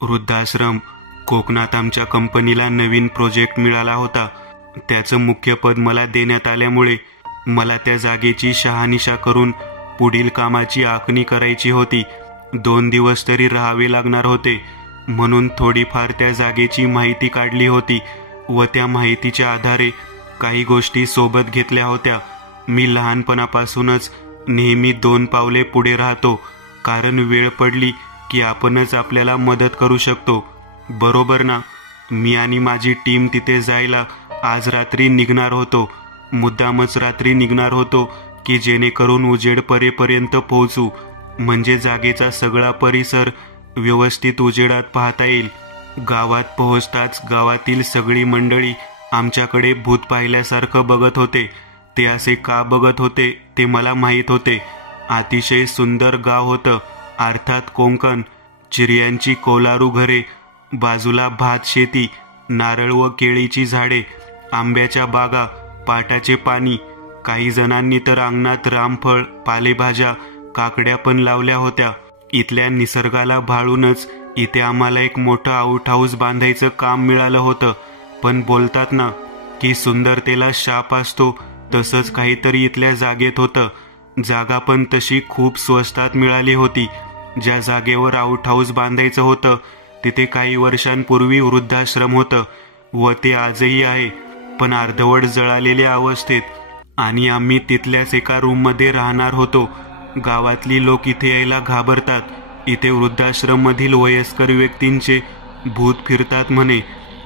वृद्धाश्रम. कोकणात आमच्या कंपनीला नवीन प्रोजेक्ट मिळाला होता. त्याचं मुख्य पद मला देण्यात आल्यामुळे मला त्या जागेची शहानिशा करून पुढील कामाची आखणी करायची होती. 2 दिवस तरी राहावे लागणार होते, म्हणून थोडीफार त्या जागेची माहिती काढली होती व त्या माहितीच्या आधारे काही गोष्टी सोबत घेतल्या होत्या. मी लहानपणापासूनच नेहमी 2 पावले पुढे राहतो, कारण वेळ पडली की आपणच आपल्याला मदत करू शकतो. बरोबर ना? मी आणि माझी टीम तिथे जायला आज रात्री निघणार होतो. मुद्दामच रात्री निघणार होतो की जेणेकरून उजेड परेपर्यंत पोहोचू, म्हणजे जागेचा सगळा परिसर व्यवस्थित उजेडात पाहता येईल. गावात पोहोचताच गावातील सगळी मंडळी आमच्याकडे भूत पाहिल्यासारखं बघत होते. ते असे का बघत होते ते मला माहीत होते. अतिशय सुंदर गाव होतं, अर्थात कोकण. चिर्यांची कोलारू घरे, बाजूला भात शेती, नारळ व केळीची झाडे, आंब्याच्या बागा, पाटाचे पाणी. काही जणांनी तर अंगणात रामफळ, पालेभाज्या, काकड्या पण लावल्या होत्या. इथल्या निसर्गाला भाळूनच इथे आम्हाला एक मोठं आउट हाऊस बांधायचं काम मिळालं होतं. पण बोलतात ना की सुंदरतेला शाप असतो, तसंच काहीतरी इथल्या जागेत होतं. जागा पण तशी खूप स्वस्तात मिळाली होती. ज्या जागेवर आउट हाऊस बांधायचं होतं तिथे काही वर्षांपूर्वी वृद्धाश्रम होतं व ते आजही आहे, पण अर्धवट जळालेल्या अवस्थेत. आणि आम्ही तिथल्याच एका रूममध्ये राहणार होतो. गावातली लोक इथे यायला घाबरतात. इथे वृद्धाश्रममधील वयस्कर व्यक्तींचे भूत फिरतात म्हणे.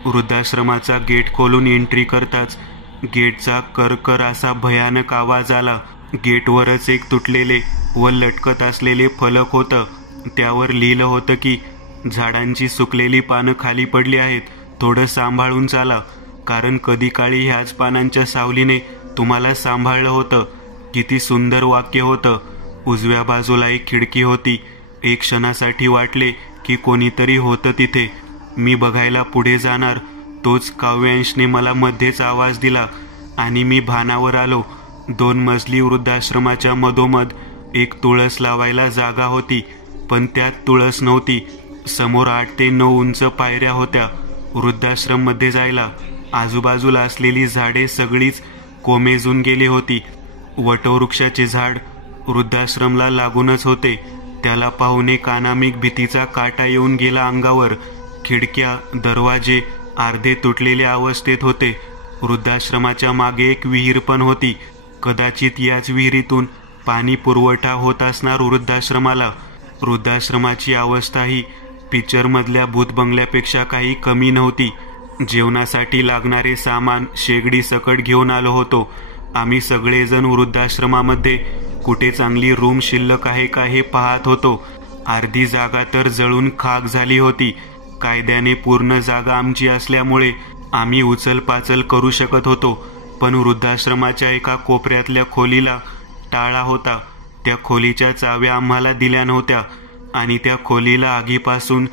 वृद्धाश्रमाचा गेट खोलून एंट्री करताच गेटचा करकर असा भयानक आवाज आला. गेटवरच एक तुटलेले व लटकत असलेले फलक होतं. त्यावर लिहिलं होतं की झाडांची सुकलेली पानं खाली पडली आहेत, थोडं सांभाळून चाला, कारण कधी काळी ह्याच पानांच्या सावलीने तुम्हाला सांभाळलं होतं. किती सुंदर वाक्य होतं. उजव्या बाजूला एक खिडकी होती. एक क्षणासाठी वाटले की कोणीतरी होतं तिथे. मी बघायला पुढे जाणार तोच काव्यांशने मला मध्येच आवाज दिला आणि मी भानावर आलो. 2 मजली वृद्धाश्रमाच्या मधोमध एक तुळस लावायला जागा होती, पण त्यात तुळस नव्हती. समोर 8 ते 9 उंच पायऱ्या होत्या वृद्धाश्रम मध्ये जायला. आजूबाजूला असलेली झाडे सगळीच कोमेजून गेली होती. वटवृक्षाचे झाड वृद्धाश्रमला लागूनच होते. त्याला पाहून एक अनामिक भीतीचा काटा येऊन गेला अंगावर. खिडक्या, दरवाजे अर्धे तुटलेल्या अवस्थेत होते. वृद्धाश्रमाच्या मागे एक विहीर पण होती. कदाचित याच विहिरीतून पाणी पुरवठा होत असणार वृद्धाश्रमाला. वृद्धाश्रमाची अवस्था ही पिक्चरमधल्या भूत बंगल्यापेक्षा काही कमी नव्हती. जेवणासाठी लागणारे सामान शेगडी सकट घेऊन आलो होतो. आम्ही सगळेजण वृद्धाश्रमामध्ये कुठे चांगली रूम शिल्लक आहे का हे पाहत होतो. अर्धी जागा तर जळून खाक झाली होती. कायद्याने पूर्ण जागा आमची असल्यामुळे आम्ही उचलपाचल करू शकत होतो, पण वृद्धाश्रमाच्या एका कोपऱ्यातल्या खोलीला टाळा होता. त्या खोलीच्या चाव्या आम्हाला दिल्या नव्हत्या आणि त्या खोलीला आगीपासून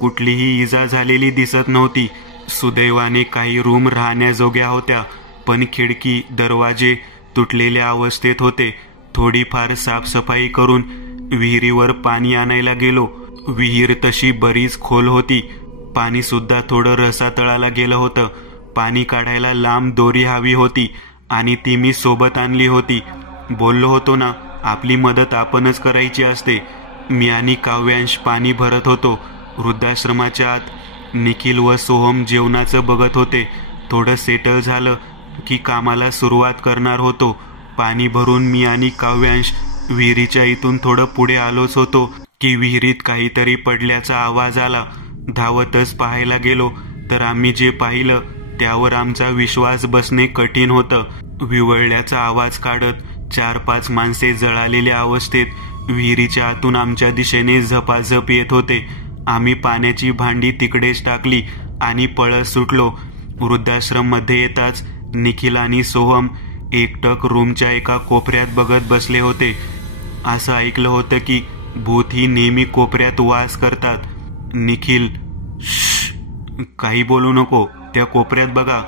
कुठलीही इजा झालेली दिसत नव्हती. सुदैवाने काही रूम राहण्याजोग्या होत्या, पण खिडकी, दरवाजे तुटलेल्या अवस्थेत होते. थोडीफार साफसफाई करून विहिरीवर पाणी आणायला गेलो. विहीर तशी बरीच खोल होती. पाणी सुद्धा थोडं रसातळाला गेलं होतं. पाणी काढायला लांब दोरी हवी होती आणि ती मी सोबत आणली होती. बोललो होतो ना, आपली मदत आपणच करायची असते. मी आणि काव्यांश पाणी भरत होतो. वृद्धाश्रमाच्या आत निखिल व सोहम जेवणाचं बघत होते. थोडं सेटल झालं की कामाला सुरुवात करणार होतो. पाणी भरून मी आणि काव्यांश विहिरीच्या इथून थोडं पुढे आलोच होतो की विहिरीत काहीतरी पडल्याचा आवाज आला. धावतच पाहायला गेलो तर आम्ही जे पाहिलं त्यावर आमचा विश्वास बसणे कठीण होतं. विवळल्याचा आवाज काढत 4-5 माणसे जळालेल्या अवस्थेत विहिरीच्या आतून आमच्या दिशेने झपाझप येत होते. आम्ही पाण्याची भांडी तिकडेच टाकली आणि पळत सुटलो. वृद्धाश्रम मध्ये येताच निखिल आणि सोहम एकटक रूमच्या एका कोपऱ्यात बघत बसले होते. असं ऐकलं होतं की भूत ही नेहमी कोपऱ्यात वास करतात. निखिल, काही बोलू नको, त्या कोपऱ्यात बघा,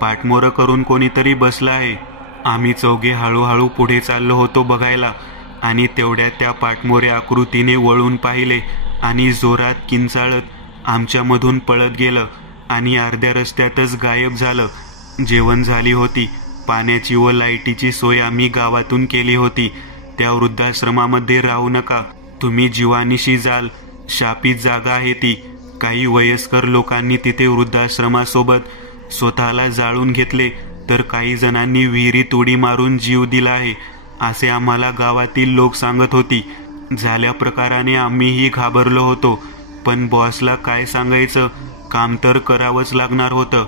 पाठमोरं करून कोणीतरी बसलं आहे. आम्ही चौघे हळूहळू पुढे चाललो होतो बघायला आणि तेवढ्यात त्या पाठमोऱ्या आकृतीने वळून पाहिले आणि जोरात किंचाळत आमच्यामधून पळत गेलं आणि अर्ध्या रस्त्यातच गायब झालं. जेवण झाली होती. पाण्याची व लाईटीची सोय आम्ही गावातून केली होती. त्या वृद्धाश्रमामध्ये राहू नका, तुम्ही जीवानिशी जाल, शापित जागा आहे ती. काही वयस्कर लोकांनी तिथे वृद्धाश्रमासोबत स्वतःला जाळून घेतले, तर काही जणांनी विहिरीत उडी मारून जीव दिला आहे, असे आम्हाला गावातील लोक सांगत होती. झाल्या प्रकाराने आम्हीही घाबरलो होतो, पण बॉसला काय सांगायचं, काम तर करावंच लागणार होतं.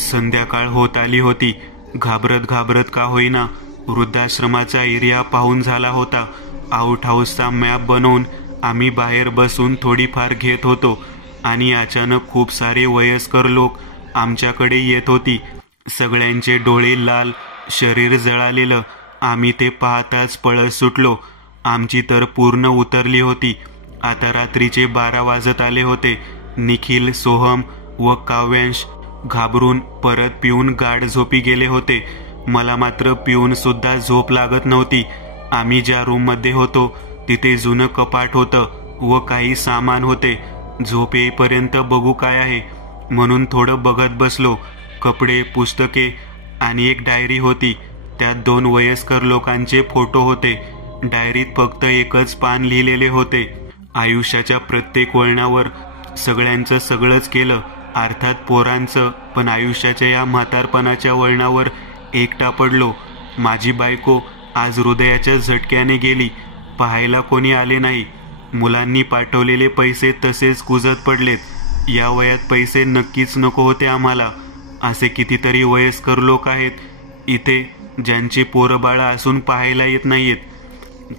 संध्याकाळ होत आली होती. घाबरत घाबरत का होईना वृद्धाश्रमाचा एरिया पाहून झाला होता. आउट हाऊसचा मॅप बनवून आम्ही बाहेर बसून थोडीफार घेत होतो आणि अचानक खूप सारे वयस्कर लोक आमच्याकडे येत होती. सगळ्यांचे डोळे लाल, शरीर जळालेलं. आम्ही ते पाहताच पळत सुटलो. आमची तर पूर्ण उतरली होती. आता रात्रीचे 12 वाजत आले होते. निखिल, सोहम व काव्यांश घाबरून परत पिऊन गाढ झोपी गेले होते. मला मात्र पिऊन सुद्धा झोप लागत नव्हती. आम्ही ज्या रूममध्ये होतो तिथे जुनं कपाट होतं व काही सामान होते. झोप येईपर्यंत बघू काय आहे म्हणून थोडं बघत बसलो. कपडे, पुस्तके आणि एक डायरी होती. त्यात 2 वयस्कर लोकांचे फोटो होते. डायरीत फक्त एकच पान लिहिलेले होते. आयुष्याच्या प्रत्येक वळणावर सगळ्यांचं सगळंच केलं, अर्थात पोरांचं, पण आयुष्याच्या या म्हातारपणाच्या वळणावर एकटा पडलो. माझी बायको आज हृदयाच्या झटक्याने गेली. पाहायला कोणी आले नाही. मुलांनी पाठवलेले पैसे तसेच कुजत पडलेत. या वयात पैसे नक्कीच नको होते आम्हाला. असे कितीतरी वयस्कर लोक आहेत इथे ज्यांची पोरं बाळा असून पाहायला येत नाहीयेत.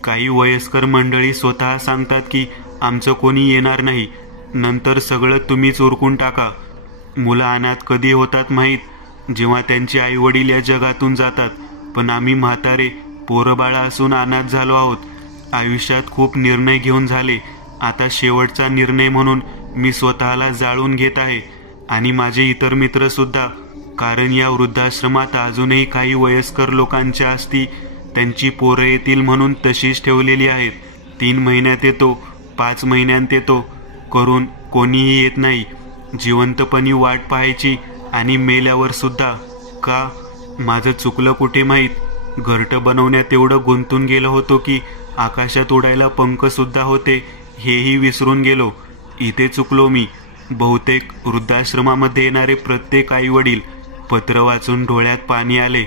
काही वयस्कर मंडळी स्वतः सांगतात की आमचं कोणी येणार नाही, नंतर सगळं तुम्हीच उरकून टाका. मुलं अनाथ कधी होतात माहीत? जेव्हा त्यांचे आईवडील या जगातून जातात. पण आम्ही म्हातारे पोरं बाळा असून अनाथ झालो आहोत. आयुष्यात खूप निर्णय घेऊन झाले. आता शेवटचा निर्णय म्हणून मी स्वतःला जाळून घेत आहे आणि माझे इतर मित्र सुद्धा. कारण या वृद्धाश्रमात अजूनही काही वयस्कर लोकांच्या अस्थी त्यांची पोरं येतील म्हणून तशीच ठेवलेली आहेत. 3 महिन्यात येतो, 5 महिन्यांत येतो करून कोणीही येत नाही. जिवंतपणी वाट पाहायची आणि मेल्यावर सुद्धा. का? माझं चुकलं कुठे माहीत? घरटं बनवण्यात एवढं गुंतून गेलो होतो की आकाशात उडायला पंख सुद्धा होते हेही विसरून गेलो. इथे चुकलो मी. बहुतेक वृद्धाश्रमामध्ये येणारे प्रत्येक आईवडील. पत्र वाचून डोळ्यात पाणी आले.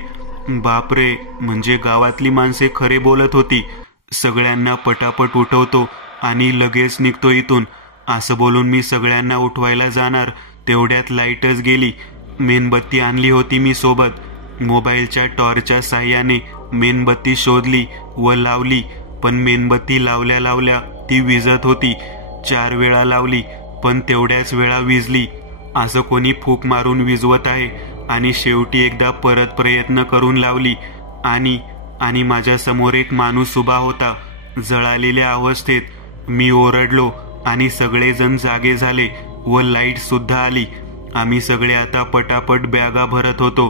बापरे, म्हणजे गावातली माणसे खरे बोलत होती. सगळ्यांना पटापट उठवतो आणि लगेच निघतो इथून, असं बोलून मी सगळ्यांना उठवायला जाणार तेवढ्यात लाईटच गेली. मेणबत्ती आणली होती मी सोबत. मोबाईलच्या टॉर्चच्या साह्याने मेणबत्ती शोधली व लावली, पण मेणबत्ती लावल्या लावल्या ती विझत होती. 4 वेळा लावली पण तेवढ्याच वेळा विझली. असं कोणी फूक मारून विझवत आहे. आणि शेवटी एकदा परत प्रयत्न करून लावली आणि माझ्या समोर एक माणूस उभा होता जळालेल्या अवस्थेत. मी ओरडलो आणि सगळेजण जागे झाले व लाईट सुद्धा आली. आम्ही सगळे आता पटापट बॅगा भरत होतो.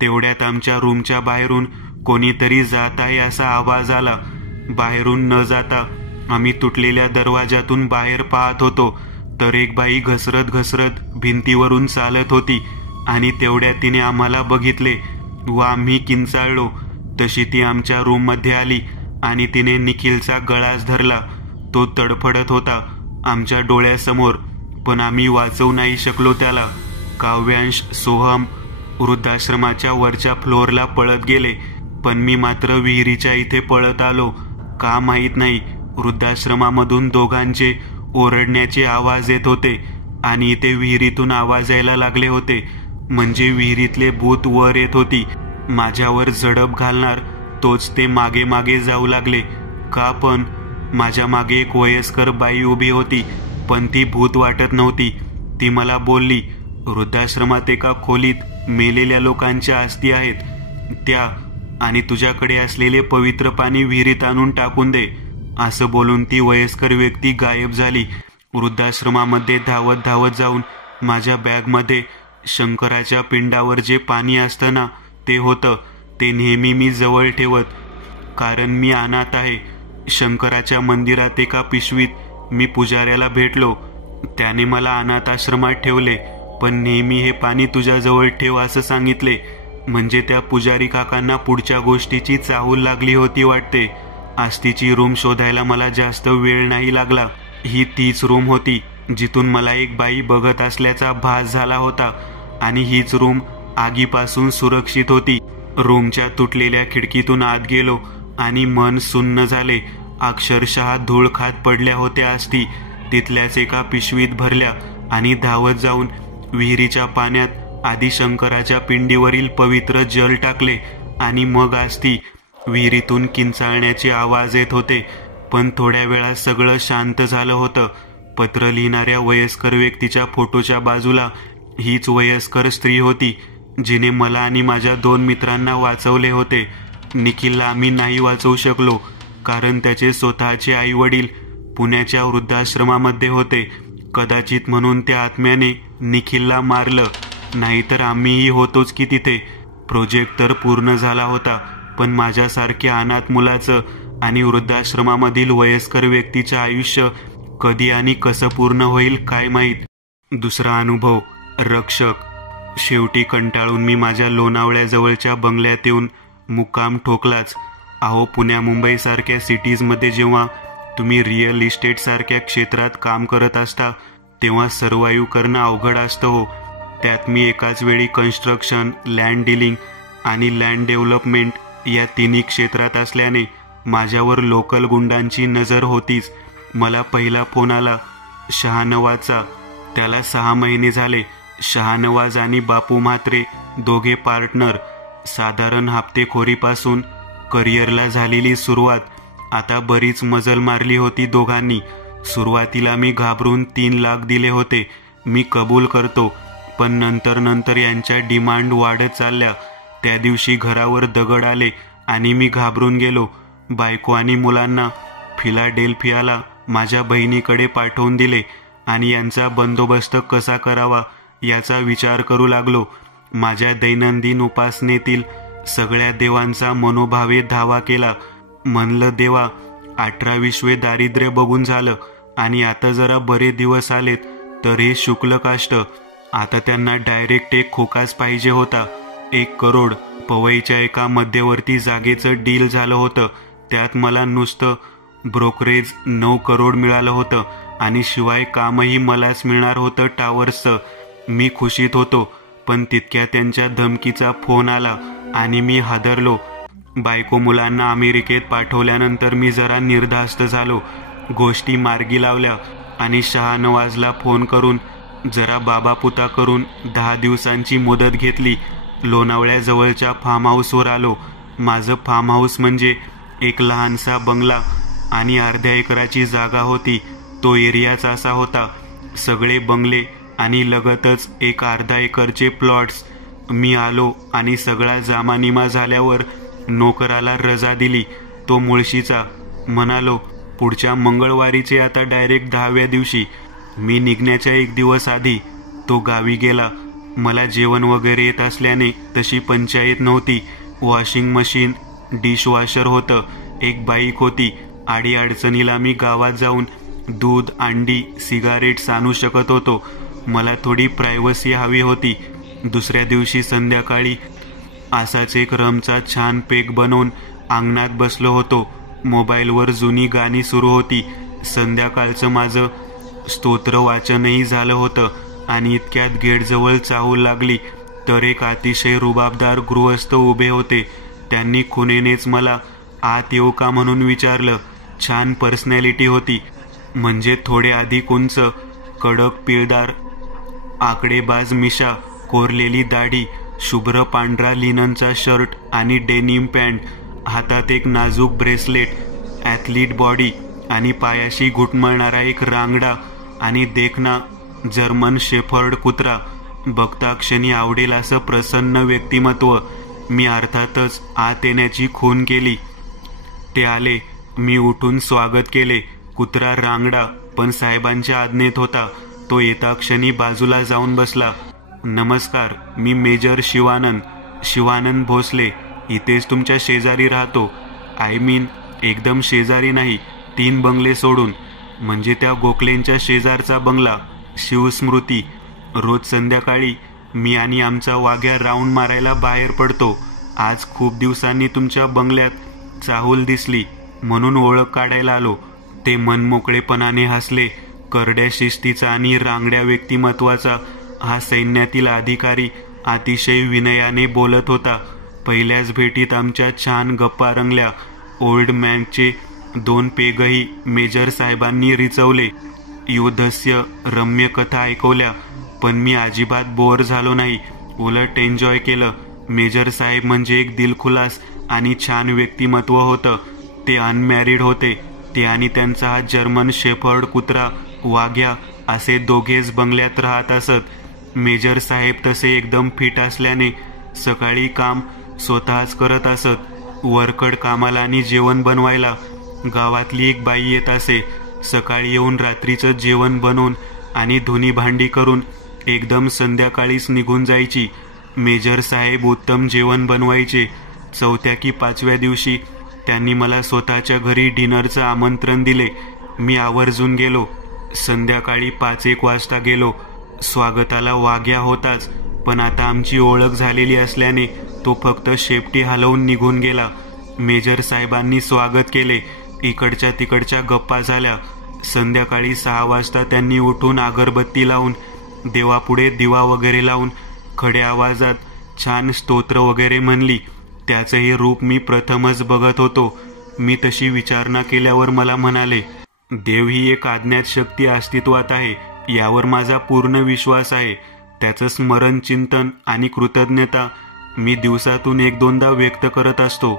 तेवढ्यात आमच्या रूमच्या बाहेरून कोणीतरी जात आहे असा आवाज आला. बाहेरून न जाता आम्ही तुटलेल्या दरवाजातून बाहेर पाहत होतो तर एक बाई घसरत घसरत भिंतीवरून चालत होती आणि तेवढ्यात तिने आम्हाला बघितले व आम्ही किंचाळलो. तशी ती आमच्या रूममध्ये आली आणि तिने निखिलचा गळाच धरला. तो तडफडत होता आमच्या डोळ्यासमोर, पण आम्ही वाचवू नाही शकलो त्याला. काव्यांश, सोहम वृद्धाश्रमाच्या वरच्या फ्लोअरला पळत गेले, पण मी मात्र विहिरीच्या इथे पळत आलो. का माहीत नाही, वृद्धाश्रमामधून दोघांचे ओरडण्याचे आवाज येत होते आणि इथे विहिरीतून आवाज यायला लागले होते. म्हणजे विहिरीतले भूत वर येत होती. माझ्यावर झडप घालणार तोच ते मागे मागे जाऊ लागले. का? पण माझ्या मागे एक वयस्कर बाई उभी होती, पण ती भूत वाटत नव्हती. ती मला बोलली, वृद्धाश्रमात एका खोलीत मेलेल्या लोकांच्या अस्थी आहेत, त्या आणि तुझ्याकडे असलेले पवित्र पाणी विहिरीत आणून टाकून दे. असं बोलून ती वयस्कर व्यक्ती गायब झाली. वृद्धाश्रमामध्ये धावत धावत जाऊन माझ्या बॅगमध्ये शंकराच्या पिंडावर जे पाणी असतं ना, ते होतं. ते नेहमी मी जवळ ठेवत, कारण मी अनाथ आहे. शंकराच्या मंदिरात एका पिशवीत मी पुजाऱ्याला भेटलो. त्याने मला अनाथ आश्रमात ठेवले, पण नेहमी हे पाणी तुझ्याजवळ ठेव असं सांगितले. म्हणजे त्या पुजारी काकांना पुढच्या गोष्टीची चाहूल लागली होती वाटते. आस्तीची रूम शोधायला मला जास्त वेळ नाही लागला. ही तीच रूम होती जिथून मला एक बाई बघत असल्याचा भास झाला होता, आणि हीच रूम आगीपासून सुरक्षित होती. रूमच्या तुटलेल्या खिडकीतून आत गेलो आणि मन सुन्न झाले. अक्षरशः धूळ खात पडल्या होत्या आस्ती. तिथल्याच एका पिशवीत भरल्या आणि धावत जाऊन विहिरीच्या पाण्यात आदिशंकराच्या पिंडीवरील पवित्र जल टाकले. आणि मग आस्ती विहिरीतून किंचाळण्याचे आवाज येत होते. पण थोड्या वेळात सगळं शांत झालं होतं. पत्र लिहिणाऱ्या वयस्कर व्यक्तीच्या फोटोच्या बाजूला हीच वयस्कर स्त्री होती जिने मला आणि माझ्या 2 मित्रांना वाचवले होते. निखिलला आम्ही नाही वाचवू शकलो कारण त्याचे स्वतःचे आई वडील पुण्याच्या वृद्धाश्रमामध्ये होते. कदाचित म्हणून त्या आत्म्याने निखिलला मारलं, नाहीतर आम्हीही होतोच की तिथे. प्रोजेक्ट तर पूर्ण झाला होता, पण माझ्यासारख्या अनाथ मुलाचं आणि वृद्धाश्रमामधील वयस्कर व्यक्तीचं आयुष्य कधी आणि कसं पूर्ण होईल काय माहीत. दुसरा अनुभव, रक्षक. शेवटी कंटाळून मी माझ्या लोणावळ्याजवळच्या बंगल्यात येऊन मुक्काम ठोकलाच. अहो, पुण्या मुंबईसारख्या सिटीजमध्ये जेव्हा तुम्ही रिअल इस्टेट सारख्या क्षेत्रात काम करत असता तेव्हा सर्वाईव्ह करणं अवघड असतं हो. त्यात मी एकाच वेळी कन्स्ट्रक्शन, लँड डीलिंग आणि लँड डेव्हलपमेंट या तिन्ही क्षेत्रात असल्याने माझ्यावर लोकल गुंडांची नजर होतीच. मला पहिला फोन आला शहानवाजचा. त्याला 6 महिने झाले. शहानवाज आणि बापू म्हात्रे दोघे पार्टनर. साधारण हप्तेखोरीपासून करिअरला झालेली सुरुवात. आता बरीच मजल मारली होती दोघांनी. सुरुवातीला मी घाबरून 3 लाख दिले होते. मी कबूल करतो, पण नंतर यांच्या डिमांड वाढत चालल्या. त्या दिवशी घरावर दगड आले आणि मी घाबरून गेलो. बायको आणि मुलांना फिलाडेल्फियाला माझ्या बहिणीकडे पाठवून दिले आणि यांचा बंदोबस्त कसा करावा याचा विचार करू लागलो. माझ्या दैनंदिन उपासनेतील सगळ्या देवांचा मनोभावे धावा केला. म्हणलं, देवा, 18-20 दारिद्र्य बघून झालं आणि आता जरा बरे दिवस आलेत, तर हे शुक्ल काष्ट. आता त्यांना डायरेक्ट एक खोकाच पाहिजे होता. 1 करोड. पवईच्या एका मध्यवर्ती जागेचं डील झालं होतं. त्यात मला नुसतं ब्रोकरेज 9 करोड मिळालं होतं आणि शिवाय कामही मलाच मिळणार होतं टावर्सचं. मी खुशीत होतो, पण तितक्या त्यांच्या धमकीचा फोन आला आणि मी हादरलो. बायको मुलांना अमेरिकेत पाठवल्यानंतर मी जरा निर्धास्त झालो. गोष्टी मार्गी लावल्या आणि शहानवाजला फोन करून जरा बाबापुता करून 10 दिवसांची मुदत घेतली. लोणावळ्याजवळच्या फार्म हाऊसवर आलो. माझं फार्म हाऊस म्हणजे एक लहानसा बंगला आणि अर्ध्या एकराची जागा होती. तो एरियाच असा होता. सगळे बंगले आणि लगतच एक अर्धा एकरचे प्लॉट्स. मी आलो आणि सगळा जामानिमा झाल्यावर नोकराला रजा दिली. तो मुळशीचा. म्हणालो, पुढच्या मंगळवारीचे आता डायरेक्ट 10व्या दिवशी. मी निघण्याच्या 1 दिवस आधी तो गावी गेला. मला जेवण वगैरे येत असल्याने तशी पंचायत नव्हती. वॉशिंग मशीन, डिशवॉशर होतं, एक बाईक होती. अडीअडचणीला मी गावात जाऊन दूध, अंडी, सिगारेट्स आणू शकत होतो. मला थोडी प्रायव्हसी हवी होती. दुसऱ्या दिवशी संध्याकाळी असाच एक रमचा छान पेक बनवून अंगणात बसलो होतो. मोबाईलवर जुनी गाणी सुरू होती. संध्याकाळचं माझं स्तोत्र वाचनही झालं होतं आणि इतक्यात गेटजवळ चाहूल लागली तर एक अतिशय रुबाबदार गृहस्थ उभे होते. त्यांनी खुनेनेच मला आत येऊ का म्हणून विचारलं. छान पर्सनॅलिटी होती. म्हणजे थोडे अधिक उंच, कडक पिळदार, आकडेबाज मिशा, कोरलेली दाढी, शुभ्र पांढरा लिननचा शर्ट आणि डेनिम पॅन्ट, हातात एक नाजूक ब्रेसलेट, ॲथलीट बॉडी आणि पायाशी घुटमळणारा एक रांगडा आणि देखना जर्मन शेफर्ड कुत्रा. बघता क्षणी आवडेल असं प्रसन्न व्यक्तिमत्व. मी अर्थातच आत येण्याची खून केली. ते आले. मी उठून स्वागत केले. कुत्रा रांगडा पण साहेबांच्या आज्ञेत होता. तो येता क्षणी बाजूला जाऊन बसला. नमस्कार, मी मेजर शिवानंद भोसले. इथेच तुमच्या शेजारी राहतो. आय मीन एकदम शेजारी नाही, 3 बंगले सोडून. म्हणजे त्या गोखलेंच्या शेजारचा बंगला शिवस्मृती. रोज संध्याकाळी मी आणि आमचा वाघ्या राऊंड मारायला बाहेर पडतो. आज खूप दिवसांनी तुमच्या बंगल्यात चाहूल दिसली म्हणून ओळख काढायला आलो. ते मनमोकळेपणाने हसले. करड्या शिस्तीचा आणि रांगड्या व्यक्तिमत्वाचा हा सैन्यातील अधिकारी अतिशय विनयाने बोलत होता. पहिल्याच भेटीत आमच्या छान गप्पा रंगल्या. ओल्ड मॅनचे 2 पेगही मेजर साहेबांनी रिचवले. युद्धस्य रम्य कथा ऐकवल्या, पण मी अजिबात बोर झालो नाही. उलट एन्जॉय केलं. मेजर साहेब म्हणजे एक दिलखुलास आणि छान व्यक्तिमत्व होतं. ते अनमॅरिड होते. ते आणि त्यांचा हा जर्मन शेफर्ड कुत्रा वाघ्या असे दोघेच बंगल्यात राहत असत. मेजर साहेब तसे एकदम फिट असल्याने सकाळी काम स्वतःच करत असत. वरकड कामाला आणि जेवण बनवायला गावातली एक बाई येत असे. सकाळी येऊन रात्रीचं जेवण बनवून आणि धुनी भांडी करून एकदम संध्याकाळीच निघून जायची. मेजर साहेब उत्तम जेवण बनवायचे. 4थ्या की 5व्या दिवशी त्यांनी मला स्वतःच्या घरी डिनरचं आमंत्रण दिले. मी आवर्जून गेलो. संध्याकाळी 5-1 वाजता गेलो. स्वागताला वाघ्या होताच, पण आता आमची ओळख झालेली असल्याने तो फक्त शेपटी हलवून निघून गेला. मेजर साहेबांनी स्वागत केले. इकडच्या तिकडच्या गप्पा झाल्या. संध्याकाळी 6 वाजता त्यांनी उठून अगरबत्ती लावून देवापुढे दिवा वगैरे लावून खड्या आवाजात छान स्तोत्र वगैरे म्हणली. त्याचंही रूप मी प्रथमच बघत होतो. मी तशी विचारणा केल्यावर मला म्हणाले, देव ही एक अज्ञात शक्ती अस्तित्वात आहे, यावर माझा पूर्ण विश्वास आहे. त्याचं स्मरण, चिंतन आणि कृतज्ञता मी दिवसातून 1-2दा व्यक्त करत असतो.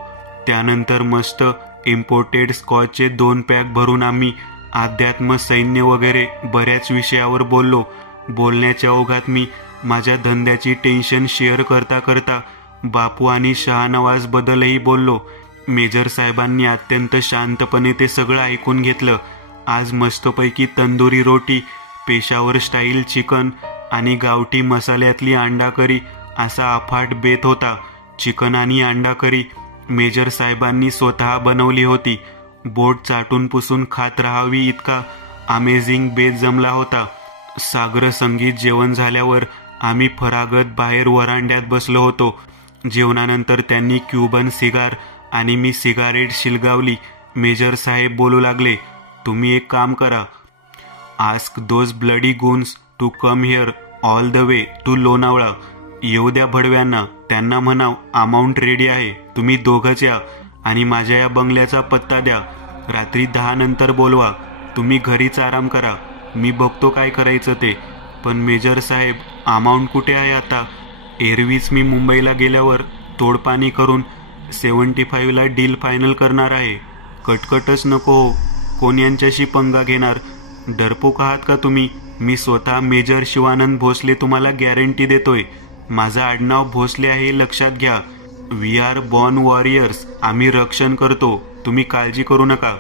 त्यानंतर मस्त इम्पोर्टेड स्कॉचचे 2 पॅक भरून आम्ही अध्यात्म, सैन्य वगैरे बऱ्याच विषयावर बोललो. बोलण्याच्या ओघात मी माझ्या धंद्याची टेन्शन शेअर करता करता बापू आणि शहानवाज बद्दलही बोललो. मेजर साहेबांनी अत्यंत शांतपणे ते सगळं ऐकून घेतलं. आज मस्तपैकी तंदुरी रोटी, पेशावर स्टाईल चिकन आणि गावठी मसाल्यातली अंडा करी असा अफाट बेत होता. चिकन आणि अंडा करी मेजर साहेबांनी स्वतः बनवली होती. बोट चाटून पुसून खात राहावी इतका अमेझिंग बेत जमला होता. सागर संगीत जेवण झाल्यावर आम्ही फरागत बाहेर वरांड्यात बसलो होतो. जेवणानंतर त्यांनी क्युबन सिगार आणि मी सिगारेट शिलगावली. मेजर साहेब बोलू लागले, तुम्ही एक काम करा. Ask those bloody goons to come here all the way to Lonavala. येऊ द्या भडव्यांना. त्यांना म्हणाव अमाऊंट रेडी आहे. तुम्ही दोघंच या आणि माझ्या या बंगल्याचा पत्ता द्या. रात्री 10 नंतर बोलवा. तुम्ही घरीच आराम करा. मी बघतो काय करायचं ते. पण मेजर साहेब, अमाऊंट कुठे आहे आता? एरवीच मी मुंबईला गेल्यावर तोडपाणी करून 75ला डील फायनल करणार आहे. कटकटच नको हो. कोण यांच्याशी पंगा घेणार? डरपोक आहात का तुम्ही? मी स्वतः मेजर शिवानंद भोसले तुम्हाला गॅरंटी देतोय. माझं आडनाव भोसले आहे, लक्षात घ्या. We are born warriors. आम्ही रक्षण करतो. तुम्ही काळजी करू नका.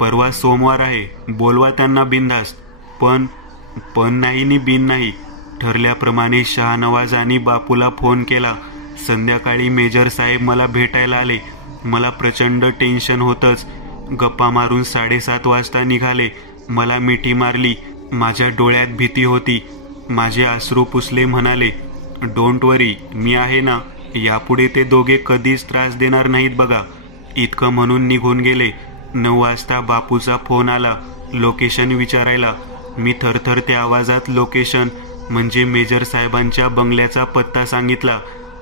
परवा सोमवार आहे. बोलवा त्यांना बिनधास्त. पण नाही नि बिन नाही. ठरल्याप्रमाणे शहानवाज आणि बापूला फोन केला. संध्याकाळी मेजर साहेब मला भेटायला आले. मला प्रचंड टेन्शन होतंच. गप्पा मारून 7:30 वाजता निघाले. मला मिठी मारली. माझ्या डोळ्यात भीती होती. माझे अश्रू पुसले. म्हणाले, डोंट वरी, मी आहे ना. यापुढे ते दोघे कधीच त्रास देणार नाहीत बघा. इतकं म्हणून निघून गेले. 9 वाजता बापूचा फोन आला लोकेशन विचारायला. मी थरथरत्या आवाजात लोकेशन म्हणजे मेजर साहेबांच्या बंगल्याचा पत्ता सांगितला.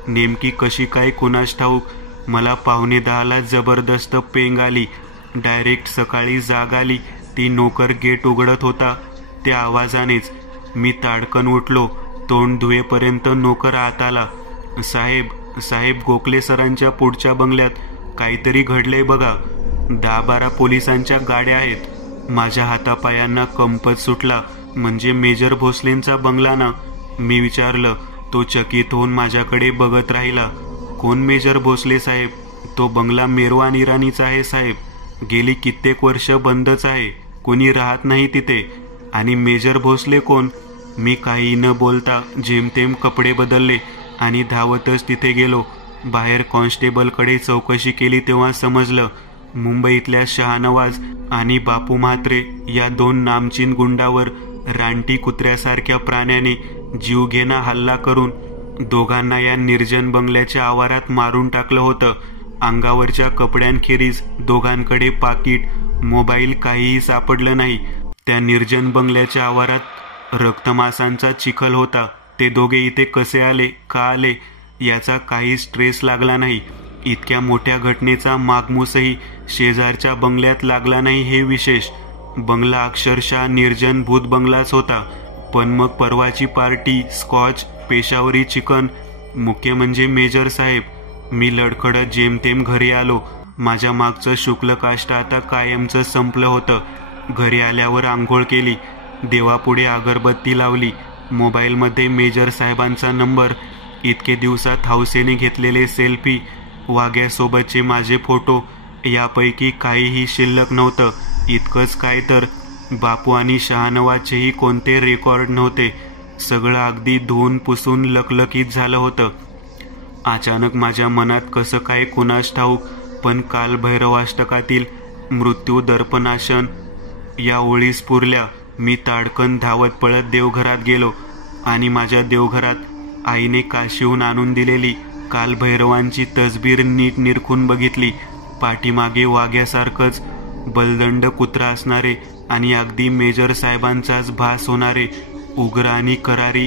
नेमकी कशी काय कुणास ठाऊक मला 9:45ला जबरदस्त पेंग आली. डायरेक्ट सकाळी जाग आली. ती नोकर गेट उघडत होता त्या आवाजानेच. मी ताडकन उठलो. तोंड धुवेपर्यंत नोकर आत आला. साहेब गोखले सरांच्या पुढच्या बंगल्यात काहीतरी घडलंय बघा. 10-12 पोलिसांच्या गाड्या आहेत. माझ्या हातापायांना कंपच सुटला. म्हणजे मेजर भोसलेंचा बंगला ना? मी विचारलं. तो चकित होऊन माझ्याकडे बघत राहिला. कोण मेजर भोसले साहेब? तो बंगला मेरवान इराणीचा आहे साहेब. गेली कित्येक वर्ष बंदच आहे. कोणी राहत नाही तिथे. आणि मेजर भोसले कोण? मी काही न बोलता जेमतेम कपडे बदलले आणि धावतच तिथे गेलो. बाहेर कॉन्स्टेबलकडे चौकशी केली तेव्हा समजलं मुंबईतल्या शहानवाज आणि बापू म्हात्रे या 2 नामचीन गुंडावर रानटी कुत्र्यासारख्या प्राण्याने जीवघेणा हल्ला करून दोघांना या निर्जन बंगल्याच्या आवारात मारून टाकलं होतं. अंगावरच्या कपड्यांखेरीज दोघांकडे पाकीट, मोबाईल काहीही सापडलं नाही. त्या निर्जन बंगल्याच्या आवारात रक्तमांसाचा चिखल होता. ते दोघे इथे कसे आले, का आले याचा काहीच ट्रेस लागला नाही. इतक्या मोठ्या घटनेचा मागमूसही शेजारच्या बंगल्यात लागला नाही हे विशेष. बंगला अक्षरशः निर्जन भूत बंगलाच होता. पण मग परवाची पार्टी, स्कॉच, पेशावरी चिकन, मुख्य म्हणजे मेजर साहेब. मी लडखडत जेमतेम घरी आलो. माझ्या मागचं शुक्ल काष्ट आता कायमचं संपलं होतं. घरी आल्यावर आंघोळ केली, देवापुढे अगरबत्ती लावली. मोबाईलमध्ये मेजर साहेबांचा नंबर, इतके दिवसात हौसेने घेतलेले सेल्फी, वाघ्यासोबतचे माझे फोटो, यापैकी काहीही शिल्लक नव्हतं. इतकंच काय तर बापू आणि शहानवाजचेही कोणते रेकॉर्ड नव्हते. सगळं अगदी धुवून पुसून लकलकीत झालं होतं. अचानक माझ्या मनात कसं काय कुणास ठाऊक, पण काल भैरवाष्टकातील मृत्यू दर्पणाशन या ओळी स्फुरल्या. मी ताडकन धावत पळत देवघरात गेलो आणि माझ्या देवघरात आईने काशीहून आणून दिलेली काल भैरवांची तसबीर नीट निरखून बघितली. पाठीमागे वाघ्यासारखंच बलदंड कुत्रा असणारे आणि अगदी मेजर साहेबांचाच भास होणारे उग्र आणि करारी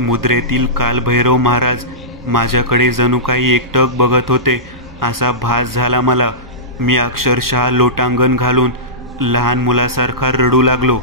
मुद्रेतील काल भैरव महाराज माझ्याकडे जणू काही एकटक बघत होते असा भास झाला मला. मी अक्षरशः लोटांगण घालून लहान मुलासारखा रडू लागलो.